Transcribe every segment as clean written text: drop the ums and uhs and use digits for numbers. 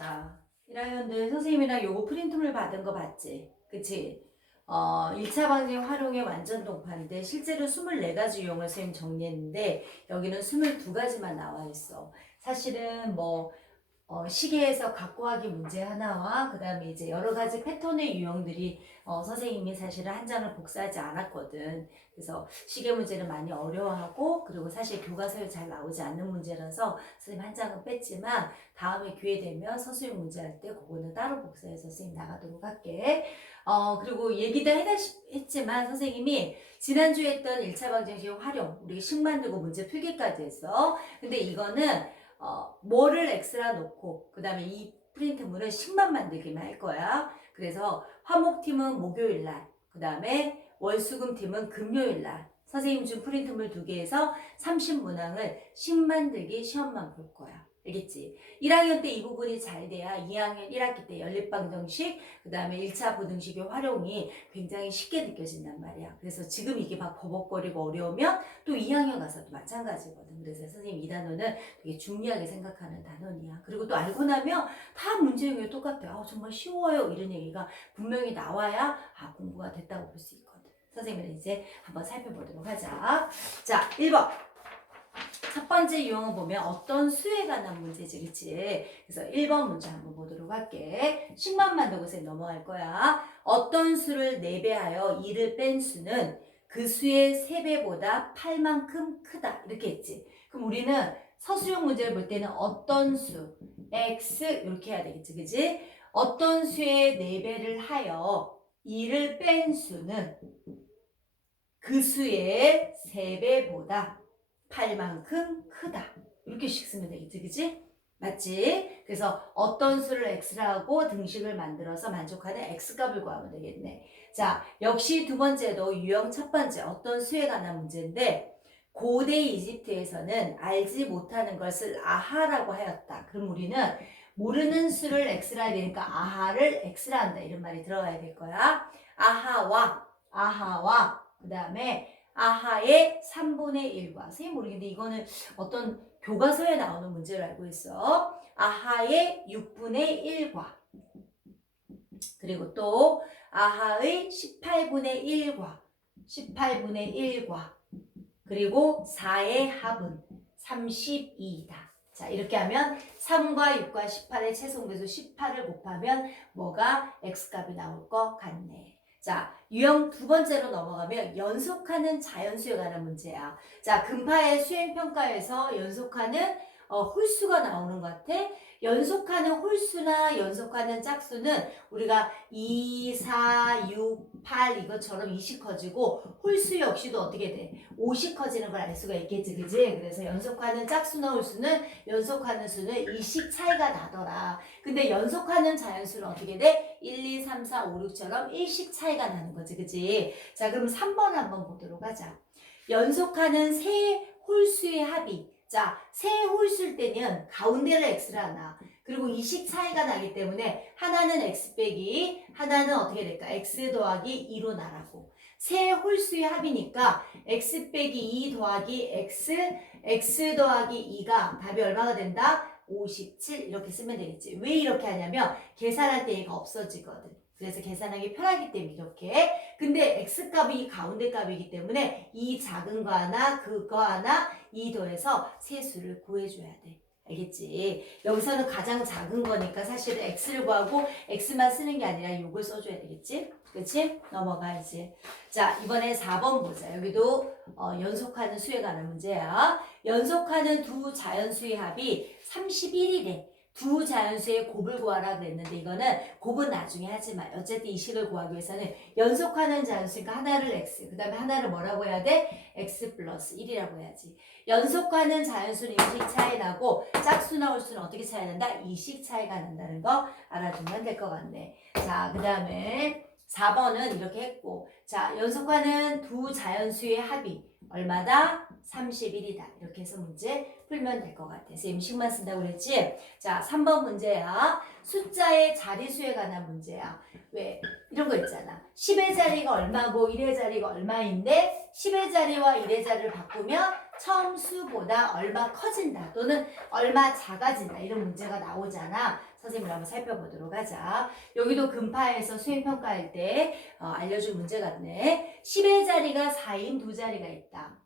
자, 1학년들 선생님이랑 요거 프린트물 받은 거 봤지? 그치? 1차 방정 활용의 완전 동파인데 실제로 24가지 유형을 선생님 정리했는데 여기는 22가지만 나와 있어. 사실은 시계에서 갖고하기 문제 하나와 그 다음에 이제 여러 가지 패턴의 유형들이 선생님이 사실은 한 장을 복사하지 않았거든. 그래서 시계 문제는 많이 어려워하고 그리고 사실 교과서에 잘 나오지 않는 문제라서 선생님 한 장은 뺐지만 다음에 기회 되면 서술형 문제 할 때 그거는 따로 복사해서 선생님 나가도록 할게. 그리고 얘기도 했지만 선생님이 지난주에 했던 1차 방정식 활용 우리 식 만들고 문제 필기까지 했어. 근데 이거는 뭐를 X라 놓고 그 다음에 이 프린트물은 식만 만들기만 할 거야. 그래서 화목팀은 목요일날 그 다음에 월수금팀은 금요일날 선생님 준 프린트물 2개에서 30문항을 식 만들기 시험만 볼 거야. 알겠지? 1학년 때 이 부분이 잘 돼야 2학년 1학기 때 연립방정식 그 다음에 1차 부등식의 활용이 굉장히 쉽게 느껴진단 말이야. 그래서 지금 이게 막 버벅거리고 어려우면 또 2학년 가서도 마찬가지거든. 그래서 선생님 이 단어는 되게 중요하게 생각하는 단원이야. 그리고 또 알고 나면 다 문제형이 똑같아. 정말 쉬워요. 이런 얘기가 분명히 나와야 공부가 됐다고 볼 수 있거든. 선생님은 이제 한번 살펴보도록 하자. 자, 1번. 첫 번째 유형을 보면 어떤 수에 관한 문제지, 그치? 그래서 1번 문제 한번 보도록 할게. 식만 만들고 넘어갈 거야. 어떤 수를 4배하여 2를 뺀 수는 그 수의 3배보다 8만큼 크다. 이렇게 했지. 그럼 우리는 서술형 문제를 볼 때는 어떤 수, x 이렇게 해야 되겠지, 그치? 어떤 수의 4배를 하여 2를 뺀 수는 그 수의 3배보다 8만큼 크다. 이렇게씩 쓰면 되겠지, 그치? 맞지? 그래서 어떤 수를 x라 하고 등식을 만들어서 만족하는 x값을 구하면 되겠네. 자, 역시 두 번째도 유형 첫 번째 어떤 수에 관한 문제인데 고대 이집트에서는 알지 못하는 것을 아하라고 하였다. 그럼 우리는 모르는 수를 x라 해야 되니까 아하를 x라 한다. 이런 말이 들어가야 될 거야. 아하와 그 다음에 아하의 3분의 1과 선생님 모르겠는데 이거는 어떤 교과서에 나오는 문제를 알고 있어. 아하의 6분의 1과 그리고 또 아하의 18분의 1과 그리고 4의 합은 32이다. 자, 이렇게 하면 3과 6과 18의 최소배수 18을 곱하면 뭐가 x값이 나올 것 같네. 자, 유형 두 번째로 넘어가면 연속하는 자연수에 관한 문제야. 자, 금파의 수행평가에서 연속하는 홀수가 나오는 것 같아. 연속하는 홀수나 연속하는 짝수는 우리가 2, 4, 6, 8 이것처럼 2씩 커지고 홀수 역시도 어떻게 돼? 5씩 커지는 걸 알 수가 있겠지, 그지? 그래서 연속하는 짝수나 홀수는 연속하는 수는 2씩 차이가 나더라. 근데 연속하는 자연수는 어떻게 돼? 1, 2, 3, 4, 5, 6처럼 1씩 차이가 나는 거지, 그지? 자, 그럼 3번 한번 보도록 하자. 연속하는 세 홀수의 합이 자, 세 홀수일 때는 가운데를 x라 하나 그리고 2씩 차이가 나기 때문에 하나는 x 빼기 하나는 어떻게 될까? x 더하기 2로 나라고 세 홀수의 합이니까 x 빼기 2 더하기 x 더하기 2가 답이 얼마가 된다? 57 이렇게 쓰면 되겠지. 왜 이렇게 하냐면 계산할 때 얘가 없어지거든. 그래서 계산하기 편하기 때문에 이렇게. 근데 x값이 가운데 값이기 때문에 이 작은 거 하나 그거 하나 2 더해서 세 수를 구해줘야 돼. 알겠지? 여기서는 가장 작은 거니까 사실은 x를 구하고 x만 쓰는 게 아니라 요걸 써줘야 되겠지? 그치? 넘어가야지. 자, 이번에 4번 보자. 여기도 연속하는 수에 관한 문제야. 연속하는 두 자연수의 합이 31이래. 두 자연수의 곱을 구하라 그랬는데 이거는 곱은 나중에 하지 마. 어쨌든 이 식을 구하기 위해서는 연속하는 자연수니까 하나를 x, 그 다음에 하나를 뭐라고 해야 돼? x 플러스 1이라고 해야지. 연속하는 자연수는 2식 차이 나고 짝수나 홀수는 어떻게 차이 난다? 2식 차이가 난다는 거 알아두면 될 것 같네. 자, 그 다음에 4번은 이렇게 했고 자, 연속하는 두 자연수의 합이 얼마다? 31이다. 이렇게 해서 문제 풀면 될 것 같아. 선생님 식만 쓴다고 그랬지? 자, 3번 문제야. 숫자의 자리수에 관한 문제야. 왜? 이런 거 있잖아. 10의 자리가 얼마고 1의 자리가 얼마인데 10의 자리와 1의 자리를 바꾸면 처음 수보다 얼마 커진다 또는 얼마 작아진다 이런 문제가 나오잖아. 선생님이 한번 살펴보도록 하자. 여기도 금파에서 수행평가할 때 알려준 문제 같네. 10의 자리가 4인 두 자리가 있다.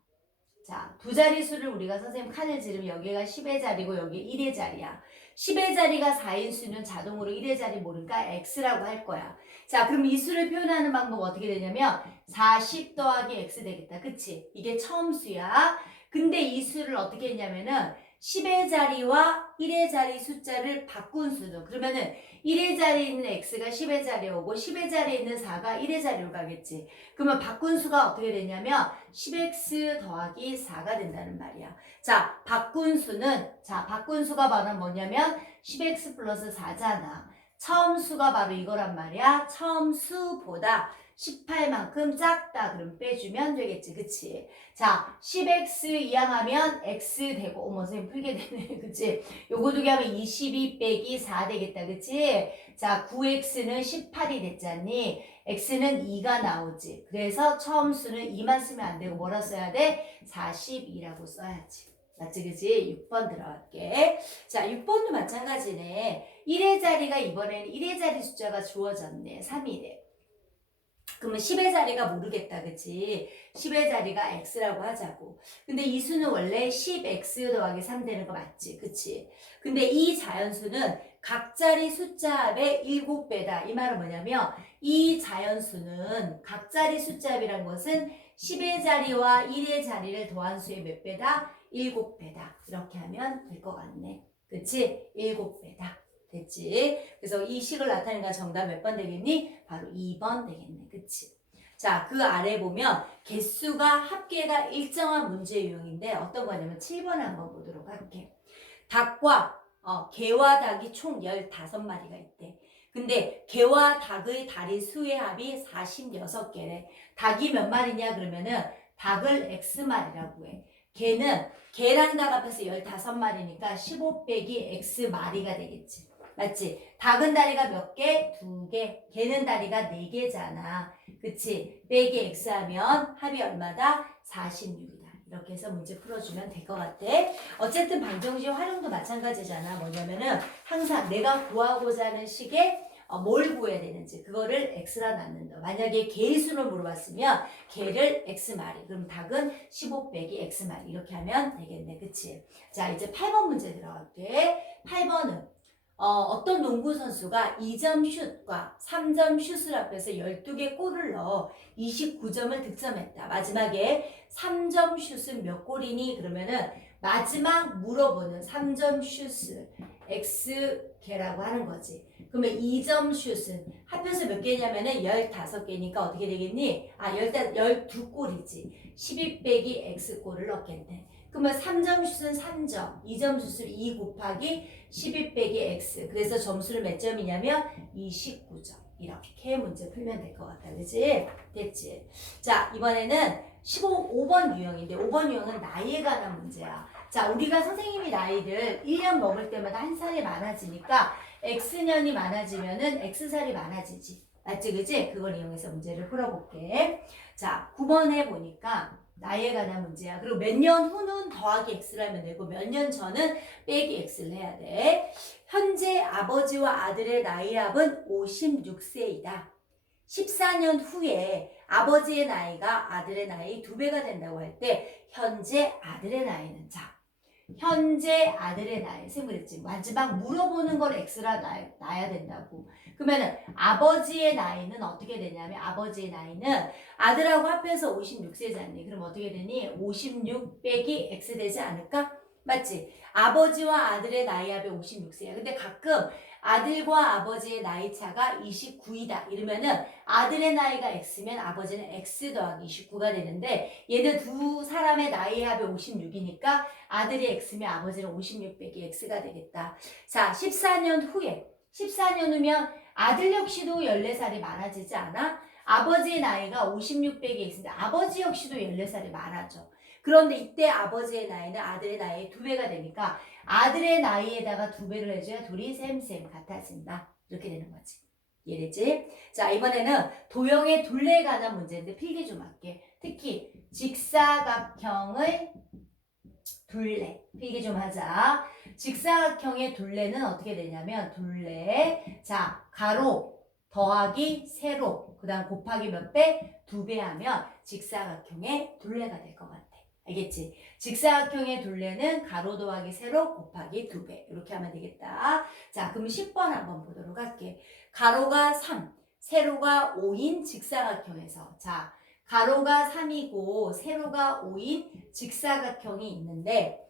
자, 두 자리 수를 우리가 선생님 칸을 지르면 여기가 10의 자리고 여기 1의 자리야. 10의 자리가 4인 수는 자동으로 1의 자리 모르니까 x라고 할 거야. 자, 그럼 이 수를 표현하는 방법 어떻게 되냐면 40 더하기 x 되겠다. 그치? 이게 처음 수야. 근데 이 수를 어떻게 했냐면은 10의 자리와 1의 자리 숫자를 바꾼 수도. 그러면은 1의 자리에 있는 x가 10의 자리에 오고 10의 자리에 있는 4가 1의 자리로 가겠지. 그러면 바꾼 수가 어떻게 되냐면 10x 더하기 4가 된다는 말이야. 자, 바꾼 수가 바로 뭐냐면 10x 플러스 4잖아. 처음 수가 바로 이거란 말이야. 처음 수보다 18만큼 작다. 그럼 빼주면 되겠지. 그치? 자, 10x 이항하면 x 되고, 어머, 선생님 풀게 되네. 그치? 요거 두 개 하면 22 빼기 4 되겠다. 그치? 자, 9x는 18이 됐잖니? x는 2가 나오지. 그래서 처음 수는 2만 쓰면 안 되고, 뭐라 써야 돼? 42라고 써야지. 맞지? 그치? 6번 들어갈게. 자, 6번도 마찬가지네. 1의 자리가 이번에는 1의 자리 숫자가 주어졌네. 3이래. 그러면 10의 자리가 모르겠다. 그치? 10의 자리가 x라고 하자고. 근데 이 수는 원래 10x 더하기 3 되는 거 맞지? 그치? 근데 이 자연수는 각자리 숫자 합의 7배다. 이 말은 뭐냐면 이 자연수는 각자리 숫자 합이란 것은 10의 자리와 1의 자리를 더한 수의 몇 배다? 7배다. 이렇게 하면 될 것 같네. 그치? 7배다. 됐지? 그래서 이 식을 나타내는 정답 몇 번 되겠니? 바로 2번 되겠네. 그치? 자, 그 아래 보면 개수가 합계가 일정한 문제 유형인데 어떤 거냐면 7번 한번 보도록 할게. 닭과 개와 닭이 총 15마리가 있대. 근데 개와 닭의 다리 수의 합이 46개래. 닭이 몇 마리냐 그러면은 닭을 x마리라고 해. 개랑 닭 합해서 15마리니까 15 빼기 x마리가 되겠지. 맞지? 닭은 다리가 몇 개? 2개. 개는 다리가 4개잖아. 그치? 빼기 x 하면 합이 얼마다? 46이다. 이렇게 해서 문제 풀어주면 될 것 같아. 어쨌든 방정식 활용도 마찬가지잖아. 뭐냐면은 항상 내가 구하고자 하는 식에 뭘 구해야 되는지 그거를 x라 놨는다. 만약에 개의 수를 물어봤으면 개를 x마리. 그럼 닭은 15 빼기 x마리. 이렇게 하면 되겠네. 그치? 자, 이제 8번 문제 들어갈게. 8번은 어떤 농구 선수가 2점 슛과 3점 슛을 합해서 12개 골을 넣어 29점을 득점했다. 마지막에 3점 슛은 몇 골이니? 그러면은 마지막 물어보는 3점 슛을 X개라고 하는 거지. 그러면 2점 슛은 합해서 몇 개냐면은 15개니까 어떻게 되겠니? 12골이지. 12 빼기 X골을 넣겠네. 그러면 3점 슛은 3점, 2점 슛을 2 곱하기 12 빼기 x. 그래서 점수를 몇 점이냐면 29점. 이렇게 문제 풀면 될 것 같다. 그치? 됐지? 자, 이번에는 5번 유형인데 5번 유형은 나이에 관한 문제야. 자, 우리가 선생님이 나이를 1년 먹을 때마다 한 살이 많아지니까 x년이 많아지면은 x살이 많아지지. 맞지? 그치? 그걸 이용해서 문제를 풀어볼게. 자, 9번에 보니까 나이에 관한 문제야. 그리고 몇 년 후는 더하기 x를 하면 되고 몇 년 전은 빼기 x를 해야 돼. 현재 아버지와 아들의 나이 합은 56세이다. 14년 후에 아버지의 나이가 아들의 나이 2배가 된다고 할 때 현재 아들의 나이는 현재 아들의 나이 선생님 그랬지. 마지막 물어보는 걸 x라 놔야 된다고. 그러면은 아버지의 나이는 어떻게 되냐면 아버지의 나이는 아들하고 합해서 56세잖니. 그럼 어떻게 되니? 56 빼기 x 되지 않을까? 맞지? 아버지와 아들의 나이 합이 56세야. 근데 가끔 아들과 아버지의 나이 차가 29이다. 이러면은 아들의 나이가 x면 아버지는 x 더하기 29가 되는데 얘는 두 사람의 나이 합이 56이니까 아들이 x면 아버지는 56 빼기 x가 되겠다. 자, 14년 후면 아들 역시도 14살이 많아지지 않아? 아버지의 나이가 56 빼기 x인데 아버지 역시도 14살이 많아져. 그런데 이때 아버지의 나이는 아들의 나이의 2배가 되니까 아들의 나이에다가 2배를 해줘야 둘이 셈 같아진다. 이렇게 되는 거지. 이해되지? 자, 이번에는 도형의 둘레에 관한 문제인데 필기 좀 할게. 특히 직사각형의 둘레. 필기 좀 하자. 직사각형의 둘레는 어떻게 되냐면 둘레. 자, 가로 더하기 세로. 그 다음 곱하기 몇 배? 2배 하면 직사각형의 둘레가 될 것 같아. 알겠지? 직사각형의 둘레는 가로 더하기 세로 곱하기 2배. 이렇게 하면 되겠다. 자, 그럼 10번 한번 보도록 할게. 가로가 3, 세로가 5인 직사각형에서. 자, 가로가 3이고 세로가 5인 직사각형이 있는데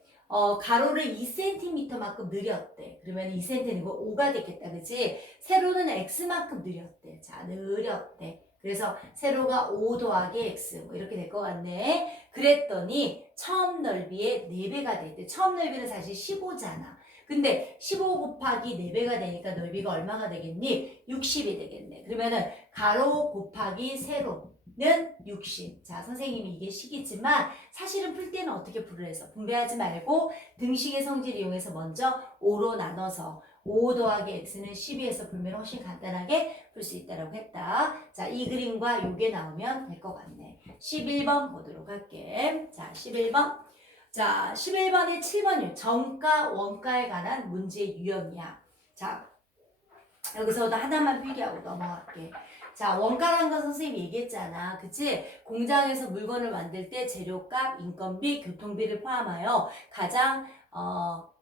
가로를 2cm만큼 늘렸대. 그러면 2cm이고 5가 되겠다. 그치? 세로는 x만큼 늘렸대. 자, 늘렸대. 그래서 세로가 5 더하기 x 뭐 이렇게 될 것 같네. 그랬더니 처음 넓이의 4배가 됐대. 처음 넓이는 사실 15잖아. 근데 15 곱하기 4배가 되니까 넓이가 얼마가 되겠니? 60이 되겠네. 그러면은 가로 곱하기 세로는 60. 자, 선생님이 이게 식이지만 사실은 풀 때는 어떻게 풀을 해서 분배하지 말고 등식의 성질을 이용해서 먼저 5로 나눠서 5 더하기 x는 12에서 풀면 훨씬 간단하게 풀 수 있다고 했다. 자, 이 그림과 요게 나오면 될 것 같네. 11번 보도록 할게. 자, 11번. 자, 11번에 7번이 정가, 원가에 관한 문제 유형이야. 자, 여기서도 하나만 필기하고 넘어갈게. 자, 원가라는 건 선생님이 얘기했잖아. 그치? 공장에서 물건을 만들 때 재료값, 인건비, 교통비를 포함하여 가장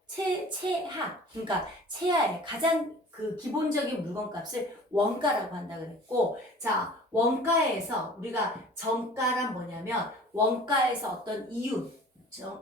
최하, 그러니까 최하의 가장 그 기본적인 물건값을 원가라고 한다 그랬고, 자, 원가에서 우리가 정가란 뭐냐면 원가에서 어떤 이윤,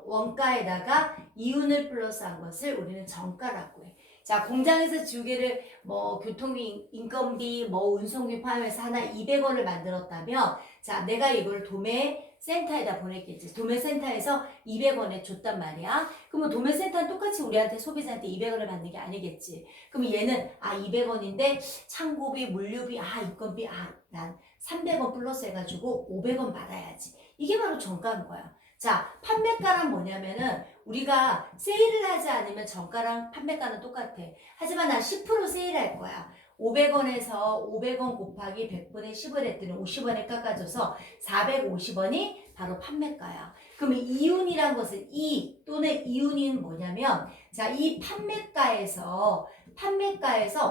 원가에다가 이윤을 플러스한 것을 우리는 정가라고 해. 자, 공장에서 지우개를 뭐 교통비, 인건비, 뭐 운송비 포함해서 하나 200원을 만들었다면, 자, 내가 이걸 도매센터에다 보냈겠지. 도매센터에서 200원에 줬단 말이야. 그러면 도매센터는 똑같이 우리한테 소비자한테 200원을 받는 게 아니겠지. 그럼 얘는 200원인데 창고비, 물류비, 인건비, 난 300원 플러스 해가지고 500원 받아야지. 이게 바로 정가인 거야. 자, 판매가란 뭐냐면은 우리가 세일을 하지 않으면 정가랑 판매가는 똑같아. 하지만 난 10% 세일할 거야. 500원에서 500원 곱하기 100분의 10을 했더니 50원에 깎아줘서 450원이 바로 판매가야. 그럼 이윤이란 것은 이익 또는 이윤이 뭐냐면, 자, 이 판매가에서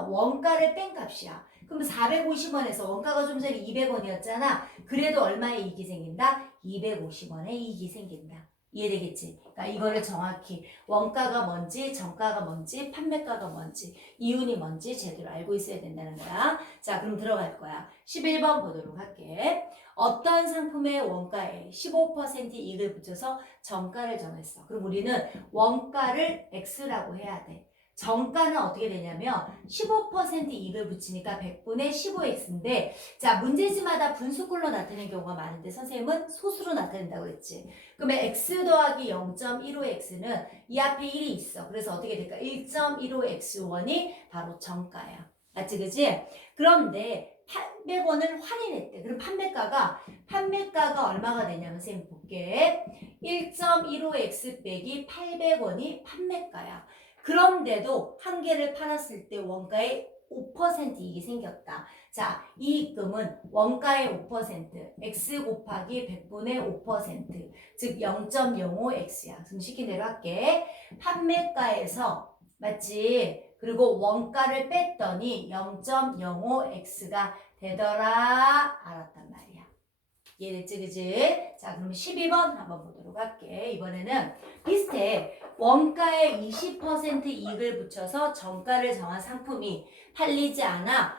원가를 뺀 값이야. 그럼 450원에서 원가가 좀 전에 200원이었잖아. 그래도 얼마의 이익이 생긴다? 250원의 이익이 생긴다. 이해되겠지? 그러니까 이거를 정확히 원가가 뭔지, 정가가 뭔지, 판매가가 뭔지, 이윤이 뭔지 제대로 알고 있어야 된다는 거야. 자, 그럼 들어갈 거야. 11번 보도록 할게. 어떤 상품의 원가에 15% 이익을 붙여서 정가를 정했어. 그럼 우리는 원가를 X라고 해야 돼. 정가는 어떻게 되냐면 15% 이익을 붙이니까 100분의 15x인데, 자, 문제지마다 분수꼴로 나타내는 경우가 많은데 선생님은 소수로 나타낸다고 그랬지. 그러면 x 더하기 0.15x는 이 앞에 1이 있어. 그래서 어떻게 될까? 1.15x1이 바로 정가야. 맞지, 그지? 그런데 800원을 할인했대. 그럼 판매가가 얼마가 되냐면 선생님 볼게. 1.15x 빼기 800원이 판매가야. 그런데도 한 개를 팔았을 때 원가의 5% 이익이 생겼다. 자, 이익금은 원가의 5%, x 곱하기 100분의 5%, 즉 0.05x야. 그럼 시킨 대로 할게. 판매가에서, 맞지? 그리고 원가를 뺐더니 0.05x가 되더라. 알았단 말이야. 이해됐지, 그지? 자, 그럼 12번 한번 보도록 할게. 이번에는 비슷해. 원가에 20% 이익을 붙여서 정가를 정한 상품이 팔리지 않아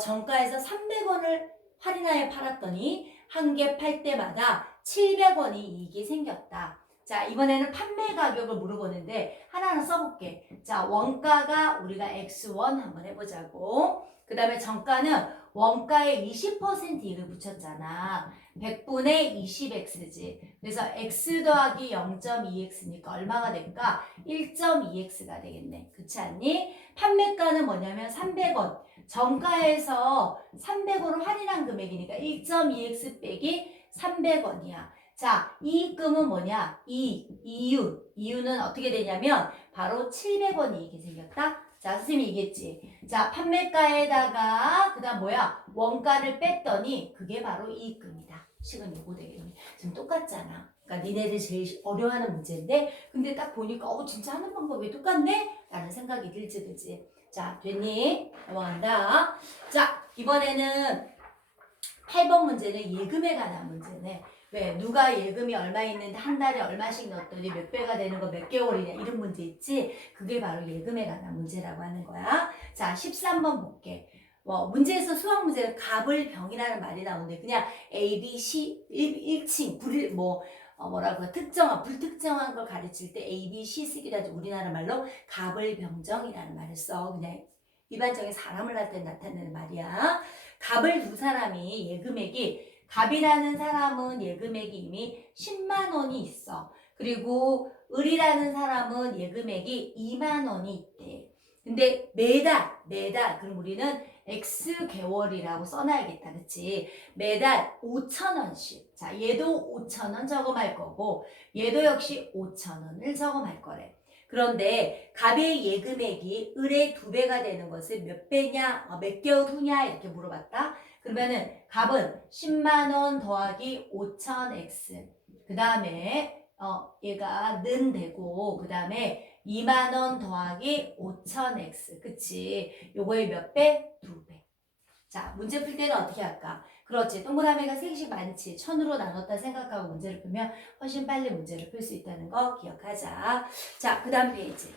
정가에서 300원을 할인하여 팔았더니 한 개 팔 때마다 700원이 이익이 생겼다. 자, 이번에는 판매 가격을 물어보는데 하나는 써볼게. 자, 원가가 우리가 X1 한번 해보자고. 그 다음에 정가는 원가에 20% 이익을 붙였잖아. 100분의 20x지. 그래서 x 더하기 0.2x니까 얼마가 될까? 1.2x가 되겠네. 그렇지 않니? 판매가는 뭐냐면 300원. 정가에서 300원을 할인한 금액이니까 1.2x 빼기 300원이야. 자, 이익금은 뭐냐? 이윤은 어떻게 되냐면 바로 700원 이익이 생겼다. 자, 선생님이 얘기했지. 자, 판매가에다가 그다음 뭐야? 원가를 뺐더니 그게 바로 이익금이다. 식은 요거 되겠네. 지금 똑같잖아. 그러니까 니네들 제일 어려워하는 문제인데 근데 딱 보니까 진짜 하는 방법이 똑같네? 라는 생각이 들지 그지? 자 됐니? 넘어간다. 자 이번에는 8번 문제는 예금에 관한 문제네. 왜? 누가 예금이 얼마 있는데 한 달에 얼마씩 넣었더니 몇 배가 되는 거 몇 개월이냐 이런 문제 있지? 그게 바로 예금에 관한 문제라고 하는 거야. 자 13번 볼게. 문제에서 수학 문제는 갑을병이라는 말이 나오는데 그냥 A, B, C 일칭 뭐라고 특정한 불특정한 걸 가르칠 때 A, B, C 쓰기도 하지 우리나라 말로 갑을병정이라는 말을 써. 그냥 일반적인 사람을 나타내는 말이야. 갑을 두 사람이 예금액이 갑이라는 사람은 예금액이 이미 10만 원이 있어. 그리고 을이라는 사람은 예금액이 2만 원이 있대. 근데 매달 그럼 우리는 X 개월이라고 써놔야겠다. 그치? 매달 5,000원씩. 자, 얘도 5,000원 저금할 거고 얘도 역시 5,000원을 저금할 거래. 그런데 갑의 예금액이 을의 2배가 되는 것은 몇 배냐, 몇 개월 후냐 이렇게 물어봤다. 그러면은 갑은 10만 원 더하기 5,000x. 그 다음에 얘가 는 되고 그 다음에 2만 원 더하기 5,000x. 그치? 요거의 몇 배? 2배. 자, 문제 풀 때는 어떻게 할까? 그렇지. 동그라미가 3개씩 많지. 1000으로 나눴다 생각하고 문제를 풀면 훨씬 빨리 문제를 풀 수 있다는 거 기억하자. 자, 그 다음 페이지.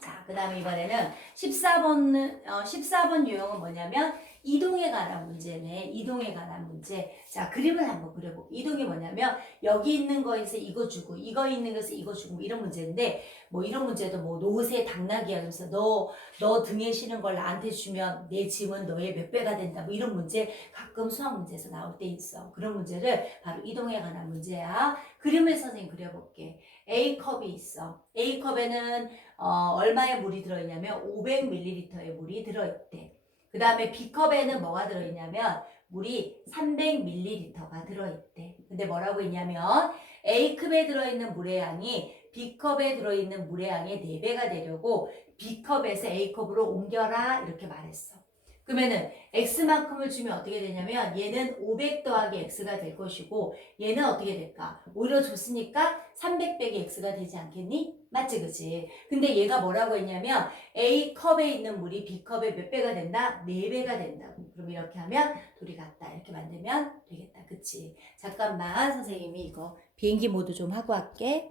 자, 그 다음에 이번에는 14번 유형은 뭐냐면 이동에 관한 문제네. 이동에 관한 문제. 자, 그림을 한번 그려볼게. 이동이 뭐냐면 여기 있는 거에서 이거 주고 이거 있는 것에서 이거 주고 이런 문제인데 이런 문제도 노새 당나귀야. 그래서 너 등에 실은 걸 나한테 주면 내 짐은 너의 몇 배가 된다. 이런 문제 가끔 수학 문제에서 나올 때 있어. 그런 문제를 바로 이동에 관한 문제야. 그림을 선생님 그려볼게. A컵이 있어. A컵에는 얼마의 물이 들어있냐면 500ml의 물이 들어있대. 그 다음에 B컵에는 뭐가 들어있냐면 물이 300ml가 들어있대. 근데 뭐라고 했냐면 A컵에 들어있는 물의 양이 B컵에 들어있는 물의 양의 4배가 되려고 B컵에서 A컵으로 옮겨라 이렇게 말했어. 그러면은 X만큼을 주면 어떻게 되냐면 얘는 500 더하기 X가 될 것이고 얘는 어떻게 될까? 오히려 줬으니까 300 빼기 X가 되지 않겠니? 맞지 그치? 근데 얘가 뭐라고 했냐면 A컵에 있는 물이 B컵에 몇 배가 된다? 4배가 된다고. 그럼 이렇게 하면 둘이 같다. 이렇게 만들면 되겠다. 그치? 잠깐만 선생님이 이거 비행기 모드 좀 하고 할게.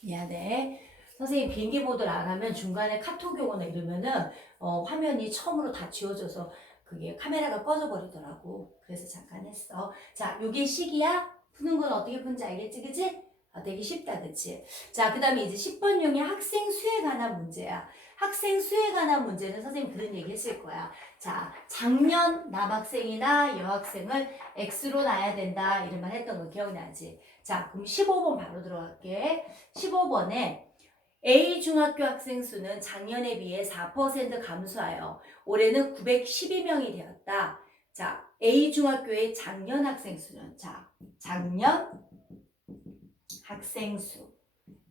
미안해. 선생님 비행기 모드를 안 하면 중간에 카톡이 오거나 이러면은 화면이 처음으로 다 지워져서 그게 카메라가 꺼져 버리더라고. 그래서 잠깐 했어. 자, 요게 식이야? 푸는 건 어떻게 푸는지 알겠지? 그치? 되게 쉽다. 그치? 자, 그 다음에 이제 10번용이 학생 수에 관한 문제야. 학생 수에 관한 문제는 선생님 그런 얘기 했을 거야. 자, 작년 남학생이나 여학생을 X로 놔야 된다. 이런 말 했던 거 기억나지? 자, 그럼 15번 바로 들어갈게. 15번에 A 중학교 학생 수는 작년에 비해 4% 감소하여 올해는 912명이 되었다. 자, A 중학교의 작년 학생 수는 작년 학생 수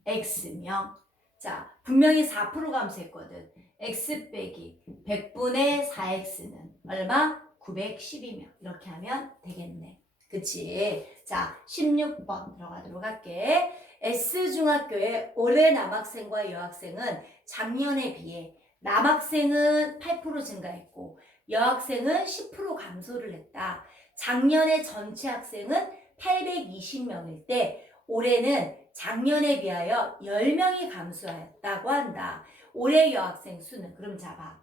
X명. 자, 분명히 4% 감소했거든. X 빼기 100분의 4X는 얼마? 912명. 이렇게 하면 되겠네. 그치? 자, 16번 들어가도록 할게. S중학교의 올해 남학생과 여학생은 작년에 비해 남학생은 8% 증가했고 여학생은 10% 감소를 했다. 작년에 전체 학생은 820명일 때 올해는 작년에 비하여 10명이 감소하였다고 한다. 올해 여학생 수는 그럼 잡아.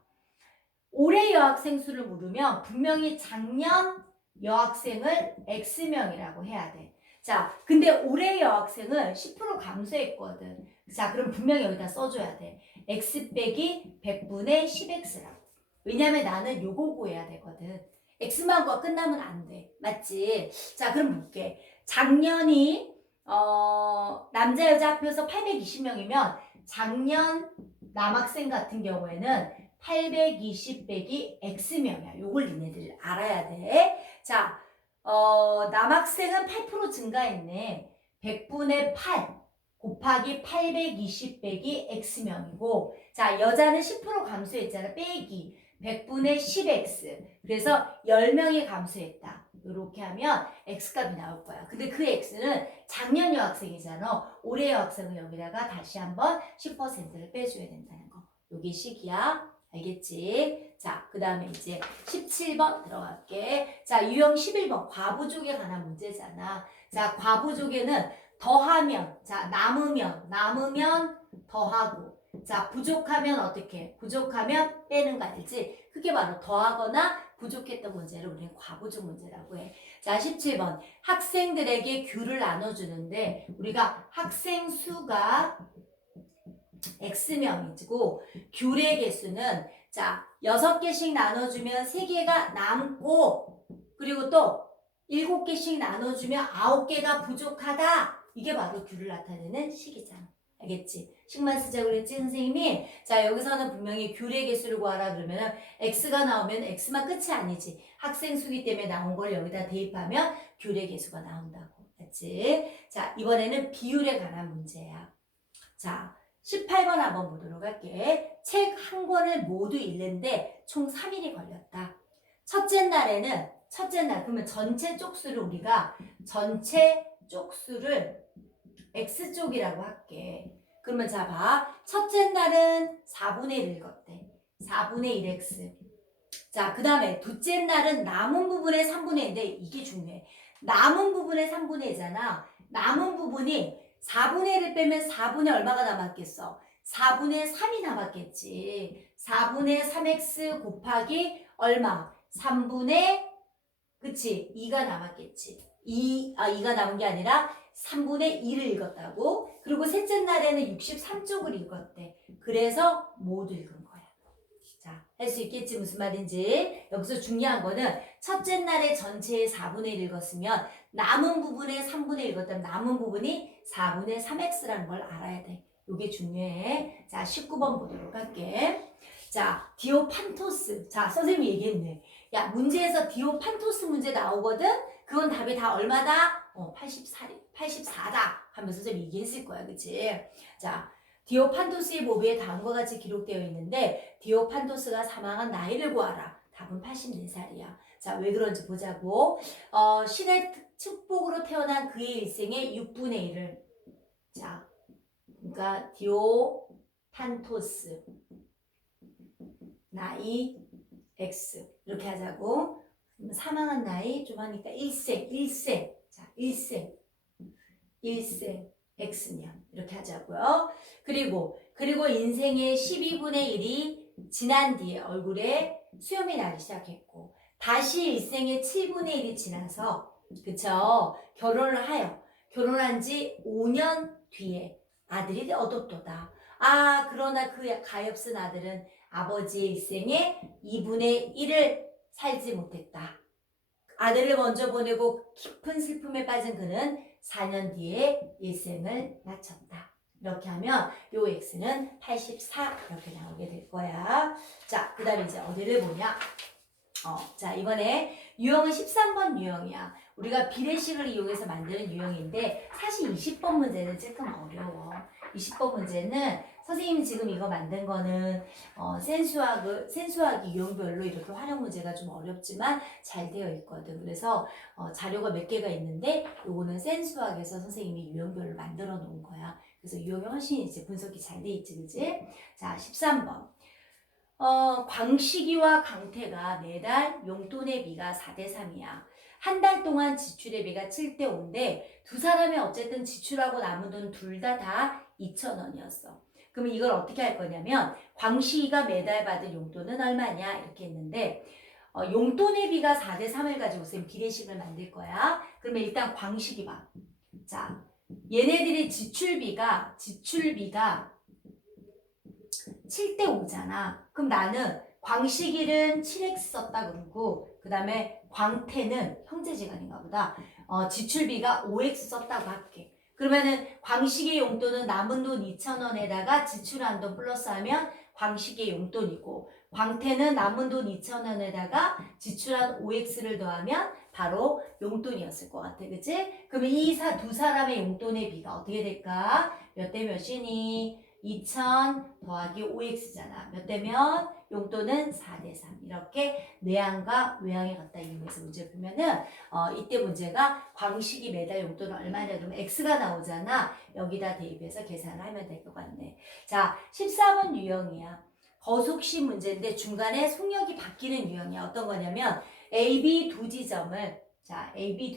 올해 여학생 수를 물으면 분명히 작년 여학생을 X명이라고 해야 돼. 자, 근데 올해 여학생은 10% 감소했거든. 자, 그럼 분명히 여기다 써줘야 돼. X 빼기 100분의 10X라고. 왜냐면 나는 요거 구해야 되거든. X만 구하 끝나면 안 돼. 맞지? 자, 그럼 볼게. 작년이 남자 여자 합해서 820명이면 작년 남학생 같은 경우에는 820 빼기 X명이야. 요걸 니네들 알아야 돼. 자, 남학생은 8% 증가했네. 100분의 8 곱하기 820 빼기 X명이고 자, 여자는 10% 감소했잖아. 빼기 100분의 10X. 그래서 10명이 감소했다. 이렇게 하면 x값이 나올 거야. 근데 그 x는 작년 여학생이잖아. 올해 여학생은 여기다가 다시 한번 10%를 빼줘야 된다는 거. 요게 식이야. 알겠지? 자, 그 다음에 이제 17번 들어갈게. 자, 유형 11번 과부족에 관한 문제잖아. 자, 과부족에는 더하면, 자, 남으면 더하고, 자, 부족하면 어떻게? 부족하면 빼는 거 알지? 그게 바로 더하거나 부족했던 문제를 우리는 과부족 문제라고 해. 자, 17번. 학생들에게 귤을 나눠주는데 우리가 학생 수가 X명이고 귤의 개수는 자 6개씩 나눠주면 3개가 남고 그리고 또 7개씩 나눠주면 9개가 부족하다. 이게 바로 귤을 나타내는 식이잖아. 알겠지? 식만 쓰자고 그랬지 선생님이? 자 여기서는 분명히 귤의 개수를 구하라 그러면 X가 나오면 X만 끝이 아니지. 학생 수기 때문에 나온 걸 여기다 대입하면 귤의 개수가 나온다고. 알지? 자 이번에는 비율에 관한 문제야. 자 18번 한번 보도록 할게. 책 한 권을 모두 읽는데 총 3일이 걸렸다. 첫째 날 그러면 전체 쪽수를 우리가 전체 쪽수를 X쪽이라고 할게. 그러면 자 봐. 첫째 날은 4분의 1 읽었대. 4분의 1X. 자, 그 다음에 둘째 날은 남은 부분의 3분의 1인데 이게 중요해. 남은 부분의 3분의 1이잖아. 남은 부분이 4분의 1을 빼면 4분의 얼마가 남았겠어? 4분의 3이 남았겠지. 4분의 3x 곱하기 얼마? 3분의 그치? 2가 남았겠지. 2가 남은 게 아니라 3분의 2를 읽었다고. 그리고 셋째 날에는 63쪽을 읽었대. 그래서 모두 읽은 거야. 자, 할 수 있겠지 무슨 말인지. 여기서 중요한 거는 첫째 날에 전체의 4분의 1 읽었으면 남은 부분의 3분의 1 읽었다면 남은 부분이 4분의 3x라는 걸 알아야 돼. 이게 중요해. 자, 19번 보도록 할게. 자, 디오판토스. 자, 선생님이 얘기했네. 야, 문제에서 디오판토스 문제 나오거든? 그건 답이 다 얼마다? 84다. 하면서 선생님이 얘기했을 거야. 그치? 자, 디오판토스의 모비에 다음과 같이 기록되어 있는데 디오판토스가 사망한 나이를 구하라. 답은 84살이야. 자, 왜 그런지 보자고. 신의 축복으로 태어난 그의 일생의 6분의 1을 자, 그러니까 디오판토스 나이 X 이렇게 하자고. 사망한 나이 좀 하니까 일생 자, 일생 X면 이렇게 하자고요. 그리고 인생의 12분의 1이 지난 뒤에 얼굴에 수염이 나기 시작했고 다시 일생의 7분의 1이 지나서 그쵸? 결혼한 지 5년 뒤에 아들이 얻었도다. 그러나 그 가엾은 아들은 아버지의 일생의 2분의 1을 살지 못했다. 아들을 먼저 보내고 깊은 슬픔에 빠진 그는 4년 뒤에 일생을 마쳤다. 이렇게 하면 요 x는 84 이렇게 나오게 될 거야. 자, 그 다음에 이제 어디를 보냐? 자, 이번에 유형은 13번 유형이야. 우리가 비례식을 이용해서 만드는 유형인데 사실 20번 문제는 조금 어려워. 20번 문제는 선생님이 지금 이거 만든 거는 센수학이 유형별로 이렇게 활용 문제가 좀 어렵지만 잘 되어 있거든. 그래서 자료가 몇 개가 있는데 요거는 센수학에서 선생님이 유형별로 만들어 놓은 거야. 그래서 유형이 훨씬 이제 분석이 잘 돼 있지, 그지? 자, 13번. 광식이와 강태가 매달 용돈의 비가 4대3이야. 한 달 동안 지출의 비가 7대5인데 두 사람이 어쨌든 지출하고 남은 돈 둘 다 2,000원이었어. 그러면 이걸 어떻게 할 거냐면 광식이가 매달 받은 용돈은 얼마냐 이렇게 했는데 용돈의 비가 4대3을 가지고 선 비례식을 만들 거야. 그러면 일단 광식이 봐. 자, 얘네들이 지출비가 7대5잖아. 그럼 나는 광식일은 7x 썼다 그러고 그 다음에 광태는 형제지간인가 보다. 지출비가 5x 썼다고 할게. 그러면은 광식의 용돈은 남은 돈 2,000원에다가 지출한 돈 플러스하면 광식의 용돈이고 광태는 남은 돈 2,000원에다가 지출한 5x를 더하면 바로 용돈이었을 것 같아. 그치? 그러면 이 두 사람의 용돈의 비가 어떻게 될까? 몇 대 몇이니? 2000 더하기 5x잖아. 몇 대면? 용도는 4대3. 이렇게 내항과 외항에 갖다 이용해서 문제 풀면은 이때 문제가 광식이 매달 용도는 얼마냐 그러면 x가 나오잖아. 여기다 대입해서 계산을 하면 될 것 같네. 자, 14번 유형이야. 거속시 문제인데 중간에 속력이 바뀌는 유형이야. 어떤 거냐면 AB 두 지점을 AB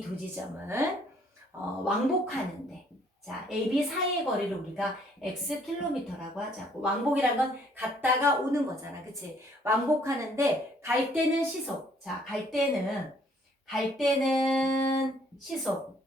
두 지점을 왕복하는데 자, AB 사이의 거리를 우리가 x 킬로미터라고 하자고. 왕복이란 건 갔다가 오는 거잖아. 그치? 왕복하는데 갈 때는 시속. 자, 갈 때는 시속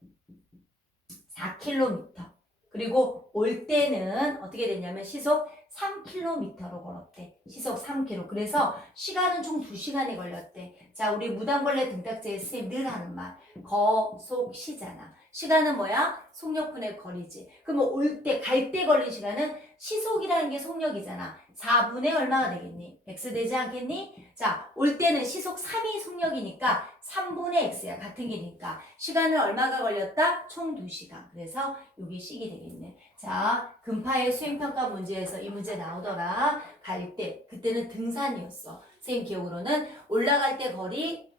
4km. 그리고 올 때는 어떻게 됐냐면 시속 3km로 걸었대. 시속 3km. 그래서 시간은 총 2시간이 걸렸대. 자, 우리 무당벌레 등딱지에 쌤 늘 하는 말. 거속시잖아. 시간은 뭐야? 속력분의 거리지. 그럼 올 때, 갈 때 걸린 시간은 시속이라는 게 속력이잖아. 4분의 얼마가 되겠니? x 되지 않겠니? 자, 올 때는 시속 3이 속력이니까 3분의 x야. 같은 기니까. 시간은 얼마가 걸렸다? 총 2시간. 그래서 여기 식이 되겠네. 자, 금파의 수행평가 문제에서 이 문제 나오더라. 갈 때, 그때는 등산이었어. 선생님 기억으로는 올라갈 때 거리,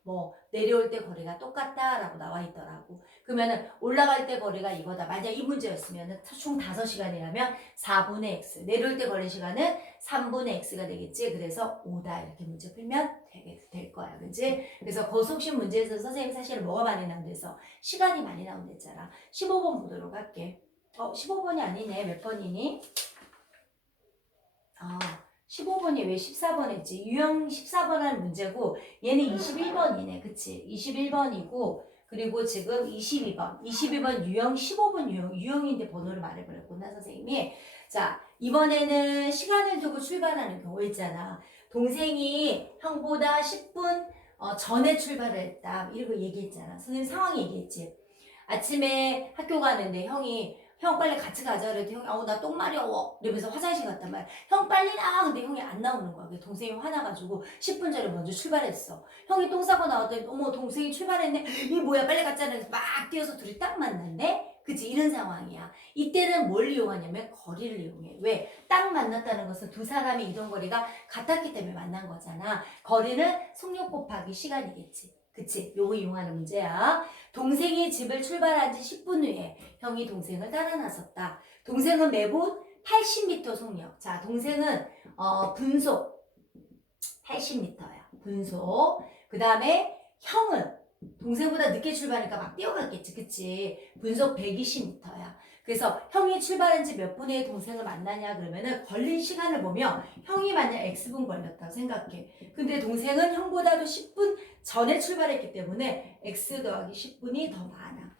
내려올 때 거리가 똑같다라고 나와 있더라고. 그러면은 올라갈 때 거리가 이거다. 만약 이 문제였으면은 총 5시간이라면 4분의 x. 내려올 때 걸린 시간은 3분의 x가 되겠지. 그래서 5다. 이렇게 문제 풀면 될 거야. 그치? 그래서 거속식 문제에서 선생님 사실 뭐가 많이 나온대서 시간이 많이 나온댔잖아. 15번 보도록 할게. 15번이 아니네. 몇 번이니? 15번이 왜 14번 했지? 유형 14번 하는 문제고 얘는 21번이네. 그치? 21번이고 그리고 지금 22번 유형 15번 유형인데 번호를 말해버렸구나 선생님이. 자, 이번에는 시간을 두고 출발하는 경우 있잖아. 동생이 형보다 10분 전에 출발을 했다. 이러고 얘기했잖아. 선생님 상황 얘기했지. 아침에 학교 가는데 형 빨리 같이 가자. 그랬더니 형이 나 똥 마려워 이러면서 화장실 갔단 말이야. 형 빨리 나와. 근데 형이 안 나오는 거야. 동생이 화나가지고 10분 전에 먼저 출발했어. 형이 똥 싸고 나왔더니 어머 동생이 출발했네. 이 뭐야 빨리 갔잖아. 그래서 막 뛰어서 둘이 딱 만났네. 그치? 이런 상황이야. 이때는 뭘 이용하냐면 거리를 이용해. 왜? 딱 만났다는 것은 두 사람의 이동거리가 같았기 때문에 만난 거잖아. 거리는 속력 곱하기 시간이겠지. 그치? 요거 이용하는 문제야. 동생이 집을 출발한 지 10분 후에 형이 동생을 따라 나섰다. 동생은 매분 80m 속력. 자, 동생은 분속 80m야. 분속. 그 다음에 형은 동생보다 늦게 출발하니까 막 뛰어갔겠지. 그치? 분속 120m야. 그래서 형이 출발한 지 몇 분에 동생을 만나냐 그러면은 걸린 시간을 보면 형이 만약 X분 걸렸다고 생각해. 근데 동생은 형보다도 10분 전에 출발했기 때문에 X 더하기 10분이 더 많아.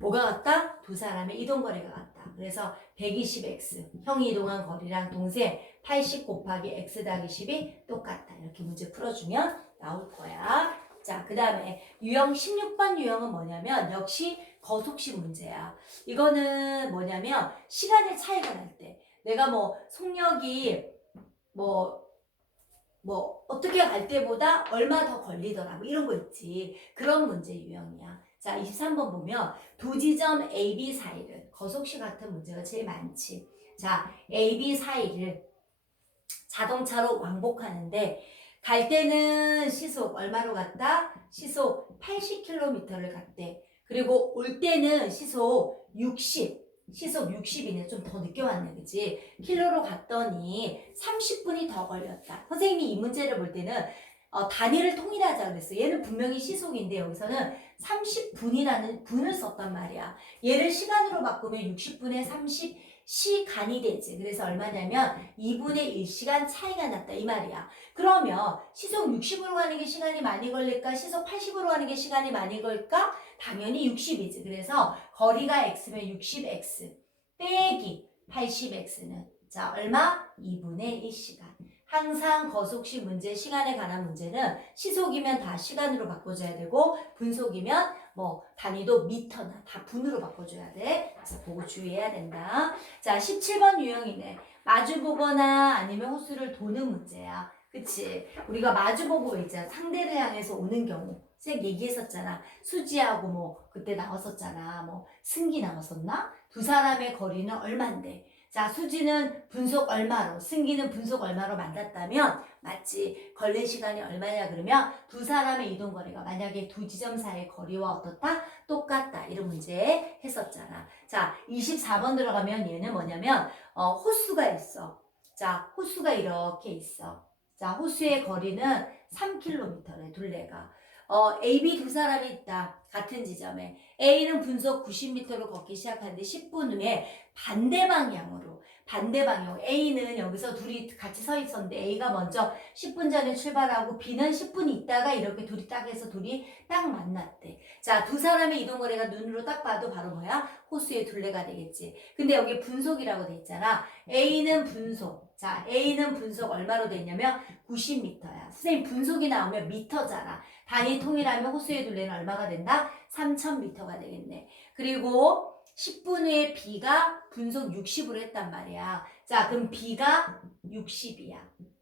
뭐가 같다? 두 사람의 이동거리가 같다. 그래서 120X. 형이 이동한 거리랑 동생 80 곱하기 X 더하기 10이 똑같다. 이렇게 문제 풀어주면 나올 거야. 자, 그 다음에 유형 16번 유형은 뭐냐면 역시 거속식 문제야. 이거는 뭐냐면 시간의 차이가 날 때 내가 속력이 어떻게 갈 때보다 얼마 더 걸리더라 이런 거 있지. 그런 문제 유형이야. 자, 23번 보면 두 지점 AB 사이를 거속식 같은 문제가 제일 많지. 자, AB 사이를 자동차로 왕복하는데 갈 때는 시속 얼마로 갔다? 시속 80km를 갔대. 그리고 올 때는 시속 60이네. 좀 더 늦게 왔네. 그치? 킬로로 갔더니 30분이 더 걸렸다. 선생님이 이 문제를 볼 때는 단위를 통일하자 그랬어. 얘는 분명히 시속인데 여기서는 30분이라는 분을 썼단 말이야. 얘를 시간으로 바꾸면 60분에 30시간이 되지. 그래서 얼마냐면 2분의 1시간 차이가 났다 이 말이야. 그러면 시속 60으로 가는 게 시간이 많이 걸릴까? 시속 80으로 가는 게 시간이 많이 걸릴까? 당연히 60이지. 그래서 거리가 x면 60x 빼기 80x는 자 얼마? 2분의 1시간. 항상 거속식 문제, 시간에 관한 문제는 시속이면 다 시간으로 바꿔줘야 되고 분속이면 단위도 미터나 다 분으로 바꿔줘야 돼. 그래서 그거 주의해야 된다. 자, 17번 유형이네. 마주보거나 아니면 호수를 도는 문제야. 그치? 우리가 마주보고 있잖아. 상대를 향해서 오는 경우. 쌤 얘기했었잖아. 수지하고 뭐 그때 나왔었잖아. 뭐 승기 나왔었나? 두 사람의 거리는 얼만데. 자, 수지는 분속 얼마로, 승기는 분속 얼마로 만났다면 맞지? 걸린 시간이 얼마냐 그러면 두 사람의 이동 거리가 만약에 두 지점 사이의 거리와 어떻다? 똑같다. 이런 문제 했었잖아. 자, 24번 들어가면 얘는 뭐냐면 호수가 있어. 자, 호수가 이렇게 있어. 자, 호수의 거리는 3km래, 둘레가. A, B 두 사람이 있다. 같은 지점에. A는 분속 90m로 걷기 시작하는데 10분 후에 반대 방향으로. A는 여기서 둘이 같이 서 있었는데 A가 먼저 10분 전에 출발하고 B는 10분 있다가 이렇게 둘이 딱 해서 둘이 딱 만났대. 자, 두 사람의 이동 거리가 눈으로 딱 봐도 바로 뭐야? 호수의 둘레가 되겠지. 근데 여기 분속이라고 돼 있잖아. A는 분속. 자, A는 분속 얼마로 돼 있냐면 90m야. 선생님 분속이 나오면 미터잖아. 단위 통일하면 호수의 둘레는 얼마가 된다? 3000m가 되겠네. 그리고 10분 후에 B가 분속 60으로 했단 말이야. 자, 그럼 B가 60이야.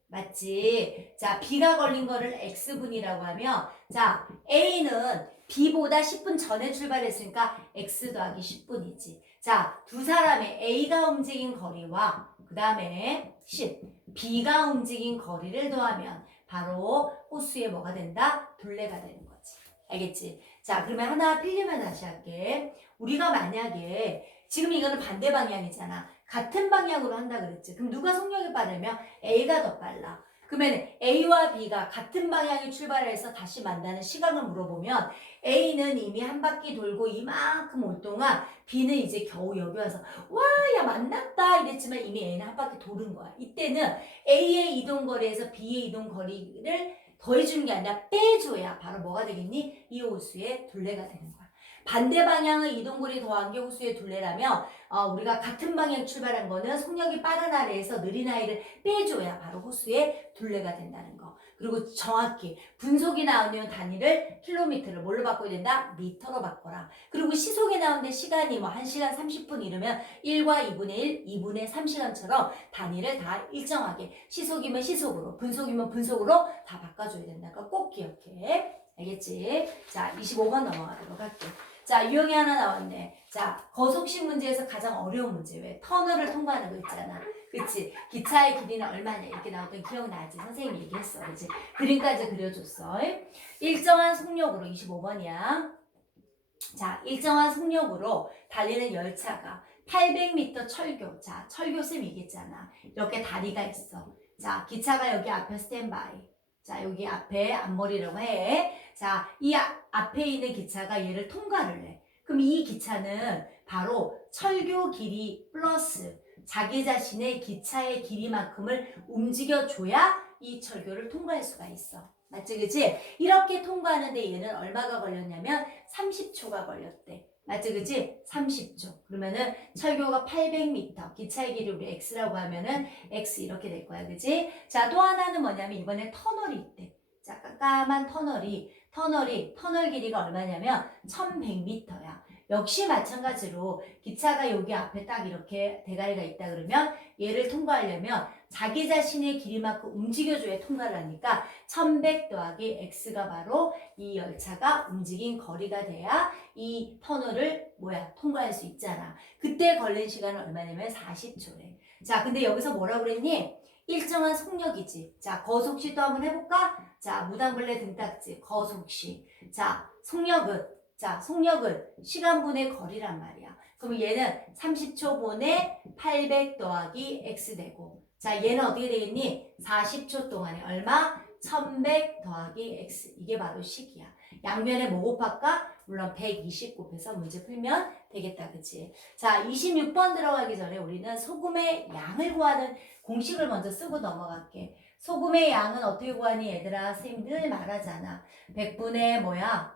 맞지? 자, B가 걸린 거를 X분이라고 하면, 자, A는 B보다 10분 전에 출발했으니까 X 더하기 10분이지. 자, 두 사람의 A가 움직인 거리와 그 다음에 10, B가 움직인 거리를 더하면 바로 호수에 뭐가 된다? 둘레가 되는 거지. 알겠지? 자, 그러면 하나 필리면 다시 할게. 우리가 만약에 지금 이거는 반대 방향이잖아. 같은 방향으로 한다 그랬지. 그럼 누가 속력이 빠르면 A가 더 빨라. 그러면 A와 B가 같은 방향에 출발해서 다시 만나는 시간을 물어보면 A는 이미 한 바퀴 돌고 이만큼 올 동안 B는 이제 겨우 여기 와서 와, 야 만났다 이랬지만 이미 A는 한 바퀴 도는 거야. 이때는 A의 이동거리에서 B의 이동거리를 더해주는 게 아니라 빼줘야 바로 뭐가 되겠니? 이 호수의 둘레가 되는 거야. 반대 방향의 이동거리 더한 게 호수의 둘레라면 우리가 같은 방향 출발한 거는 속력이 빠른 아래에서 느린 아이를 빼줘야 바로 호수의 둘레가 된다는 거. 그리고 정확히 분속이 나오는 단위를 킬로미터를 뭘로 바꿔야 된다? 미터로 바꿔라. 그리고 시속이 나오는데 시간이 뭐 1시간 30분 이르면 1과 2분의 1, 2분의 3시간처럼 단위를 다 일정하게 시속이면 시속으로, 분속이면 분속으로 다 바꿔줘야 된다. 그러니까 꼭 기억해. 알겠지? 자, 25번 넘어가도록 할게. 자, 유형이 하나 나왔네. 자, 거속식 문제에서 가장 어려운 문제. 왜? 터널을 통과하는 거 있잖아. 그치? 기차의 길이는 얼마냐. 이렇게 나왔던 기억나지? 선생님 얘기했어. 그치? 그림까지 그려줬어. 일정한 속력으로 25번이야. 자, 일정한 속력으로 달리는 열차가 800m 철교. 자, 철교쌤 얘기했잖아. 이렇게 다리가 있어. 자, 기차가 여기 앞에 스탠바이. 자, 여기 앞에 앞머리라고 해. 자, 이 앞에 있는 기차가 얘를 통과를 해. 그럼 이 기차는 바로 철교 길이 플러스 자기 자신의 기차의 길이만큼을 움직여줘야 이 철교를 통과할 수가 있어. 맞지, 그치? 이렇게 통과하는데 얘는 얼마가 걸렸냐면 30초가 걸렸대. 맞지, 그치? 30초. 그러면은 철교가 800m, 기차의 길이 우리 X라고 하면은 X 이렇게 될 거야, 그치? 자, 또 하나는 뭐냐면 이번에 터널이 있대. 자, 까만 터널 길이가 얼마냐면 1100m야. 역시 마찬가지로 기차가 여기 앞에 딱 이렇게 대가리가 있다 그러면 얘를 통과하려면 자기 자신의 길이만큼 움직여줘야 통과를 하니까 1100 더하기 X가 바로 이 열차가 움직인 거리가 돼야 이 터널을 통과할 수 있잖아. 그때 걸린 시간은 얼마냐면 40초래. 자, 근데 여기서 뭐라 그랬니? 일정한 속력이지. 자, 거속시 또 한번 해볼까? 자, 무당벌레 등딱지, 거속시. 자, 속력은 시간분의 거리란 말이야. 그럼 얘는 30초 분의 800 더하기 X 되고, 자, 얘는 어떻게 되겠니? 40초 동안에 얼마? 1100 더하기 X. 이게 바로 식이야. 양면에 뭐 곱할까? 물론 120 곱해서 문제 풀면 되겠다. 그치? 자, 26번 들어가기 전에 우리는 소금의 양을 구하는 공식을 먼저 쓰고 넘어갈게. 소금의 양은 어떻게 구하니 얘들아? 선생님 늘 말하잖아. 100분의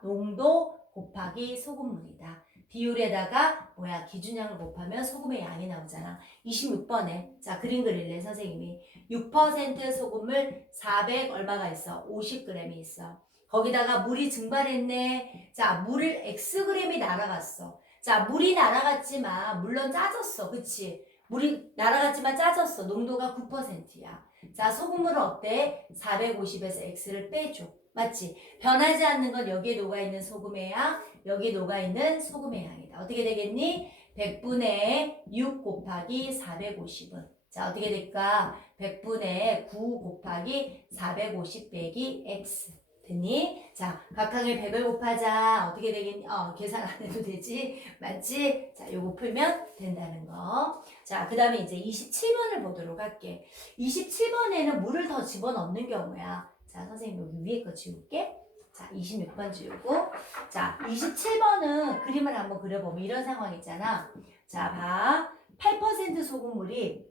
농도 곱하기 소금물이다. 비율에다가 기준량을 곱하면 소금의 양이 나오잖아. 26번에 자 그림 그릴래 선생님이 6% 소금물 400 얼마가 있어? 50g이 있어. 거기다가 물이 증발했네. 자 물을 Xg이 날아갔어. 자 물이 날아갔지만 물론 짜졌어. 그치? 물이 날아갔지만 짜졌어. 농도가 9%야. 자 소금물은 어때? 450에서 X를 빼줘. 맞지? 변하지 않는 건 여기에 녹아있는 소금의 양, 여기 녹아있는 소금의 양이다. 어떻게 되겠니? 100분의 6 곱하기 450은 자 어떻게 될까? 100분의 9 곱하기 450 빼기 x 됐니? 자 각항의 100을 곱하자. 어떻게 되겠니? 계산 안 해도 되지? 맞지? 자 요거 풀면 된다는 거. 자 그 다음에 이제 27번을 보도록 할게. 27번에는 물을 더 집어넣는 경우야. 자, 선생님 여기 위에 거 지울게. 자, 26번 지우고. 자, 27번은 그림을 한번 그려보면 이런 상황 있잖아. 자, 봐. 8% 소금물이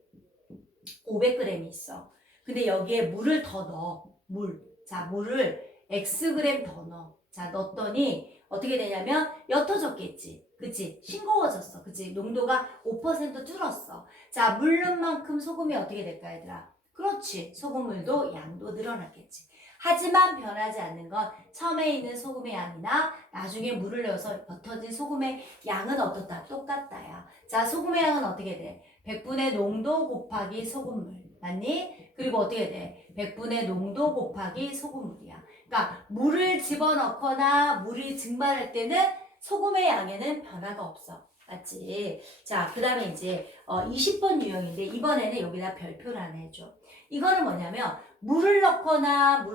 500g이 있어. 근데 여기에 물을 더 넣어. 물. 자, 물을 Xg 더 넣어. 자, 넣었더니 어떻게 되냐면 옅어졌겠지. 그치? 싱거워졌어. 그치? 농도가 5% 줄었어. 자, 물 넣은 만큼 소금이 어떻게 될까, 얘들아? 그렇지. 소금물도 양도 늘어났겠지. 하지만 변하지 않는 건 처음에 있는 소금의 양이나 나중에 물을 넣어서 옅어진 소금의 양은 어떻다? 똑같다야. 자, 소금의 양은 어떻게 돼? 100분의 농도 곱하기 소금물. 맞니? 그리고 어떻게 돼? 100분의 농도 곱하기 소금물이야. 그러니까 물을 집어넣거나 물이 증발할 때는 소금의 양에는 변화가 없어. 맞지? 자, 그 다음에 이제 20번 유형인데 이번에는 여기다 별표를 하나 해줘. 이거는 뭐냐면 물을 넣거나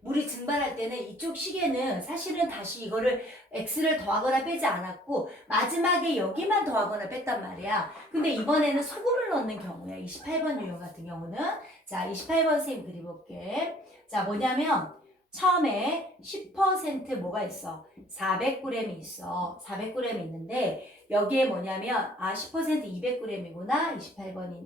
물이 증발할 때는 이쪽 시계는 사실은 다시 이거를 x를 더하거나 빼지 않았고 마지막에 여기만 더하거나 뺐단 말이야. 근데 이번에는 소금을 넣는 경우야. 28번 유형 같은 경우는. 자, 28번 선생님 그려볼게. 자, 뭐냐면 처음에 10% 뭐가 있어? 400g이 있어. 400g 있는데 여기에 뭐냐면 10% 200g이구나.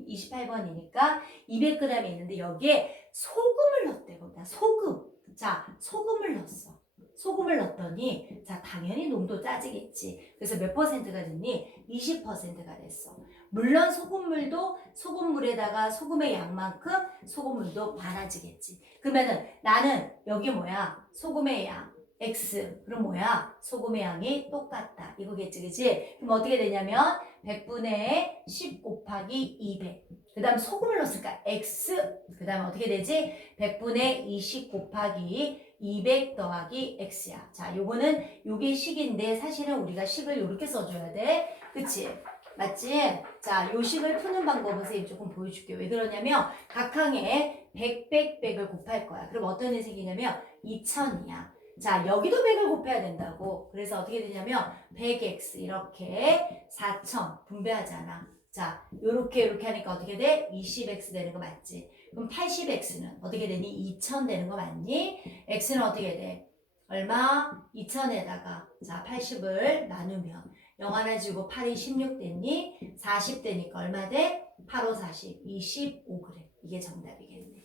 28번이니까 200g이 있는데 여기에 소금을 넣었대. 거기다 소금. 자, 소금을 넣었어. 소금을 넣었더니 자 당연히 농도 짜지겠지. 그래서 몇 퍼센트가 됐니? 20%가 됐어. 물론 소금물도 소금물에다가 소금의 양만큼 소금물도 많아지겠지. 그러면은 나는 여기 뭐야? 소금의 양 X. 그럼 뭐야? 소금의 양이 똑같다. 이거겠지, 그치? 그럼 어떻게 되냐면 100분의 10 곱하기 200. 그 다음 소금을 넣었으니까 X. 그 다음 어떻게 되지? 100분의 20 곱하기 200 더하기 X야. 자, 요거는 요게 식인데 사실은 우리가 식을 요렇게 써줘야 돼. 그치? 맞지? 자, 요 식을 푸는 방법은 선생님 조금 보여줄게요. 왜 그러냐면 각항에 100, 100, 100을 곱할 거야. 그럼 어떤 일이 생기냐면 2000이야. 자, 여기도 100을 곱해야 된다고. 그래서 어떻게 되냐면 100x 이렇게 4000 분배하잖아. 자, 요렇게 하니까 어떻게 돼? 20x 되는 거 맞지? 그럼 80x는 어떻게 되니? 2000 되는 거 맞니? x는 어떻게 돼? 얼마? 2000에다가 자 80을 나누면 0 하나 주고 8이 16 됐니? 40 되니까 얼마 돼? 8, 5, 40, 25g. 이게 정답이겠네.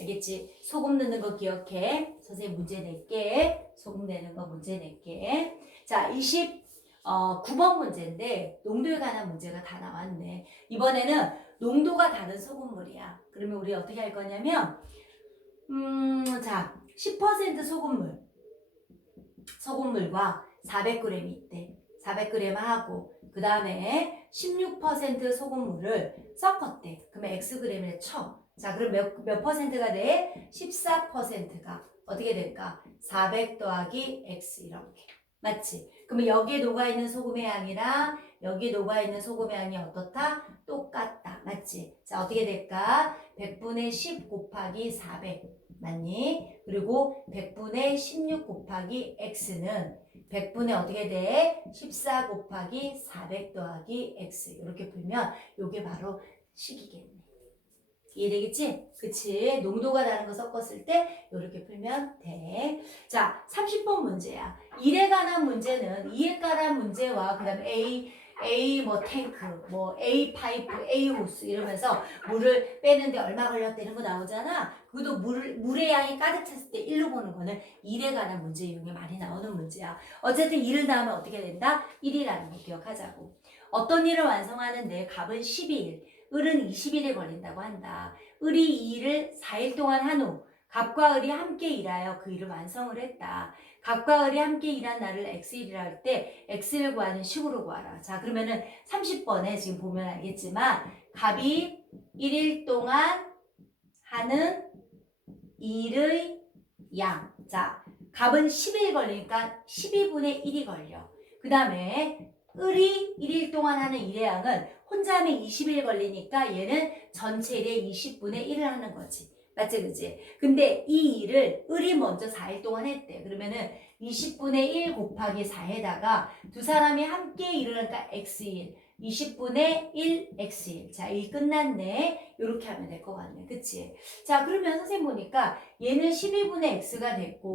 알겠지? 소금 넣는 거 기억해. 선생님 문제 낼게. 소금 내는 거 문제 낼게. 자, 29번 문제인데 농도에 관한 문제가 다 나왔네. 이번에는 농도가 다른 소금물이야. 그러면 우리 어떻게 할 거냐면 자, 10% 소금물과 400g이 있대. 400g 하고 그 다음에 16% 소금물을 섞었대. 그러면 xg을 쳐. 자, 그럼 몇 퍼센트가 돼? 14%가 어떻게 될까? 400 더하기 x 이렇게. 맞지? 그러면 여기에 녹아있는 소금의 양이랑 여기에 녹아있는 소금의 양이 어떻다? 똑같다. 맞지? 자, 어떻게 될까? 100분의 10 곱하기 400. 맞니? 그리고 100분의 16 곱하기 x는 100분의 어떻게 돼? 14 곱하기 400 더하기 x. 이렇게 풀면 이게 바로 식이겠네. 이해되겠지? 그치? 농도가 다른 거 섞었을 때 이렇게 풀면 돼. 자, 30번 문제야. 일에 관한 문제는 이에 관한 문제와 그 다음에 A 뭐 탱크, 뭐 A 파이프, A 호스 이러면서 물을 빼는데 얼마 걸렸다는 거 나오잖아. 그것도 물의 양이 가득 찼을 때 1로 보는 거는 일에 관한 문제 중에 많이 나오는 문제야. 어쨌든 일을 다음에 어떻게 된다? 1이라는 거 기억하자고. 어떤 일을 완성하는데 갑은 12일, 을은 20일에 걸린다고 한다. 을이 이 일을 4일 동안 한 후 갑과 을이 함께 일하여 그 일을 완성을 했다. 갑과 을이 함께 일한 날을 x일이라 할 때 x를 구하는 식으로 구하라. 자, 그러면은 30번에 지금 보면 알겠지만 갑이 1일 동안 하는 일의 양. 자, 값은 11 걸리니까 12분의 1이 걸려. 그 다음에 을이 1일 동안 하는 일의 양은 혼자 하면 20일 걸리니까 얘는 전체 일의 20분의 1을 하는 거지. 맞지, 그지? 근데 이 일을 을이 먼저 4일 동안 했대. 그러면은 20분의 1 곱하기 4에다가 두 사람이 함께 일을 하니까 x1, 20분의 1 x1. 자, 일 끝났네. 이렇게 하면 될 것 같네. 그치? 자, 그러면 선생님 보니까 얘는 12분의 x가 됐고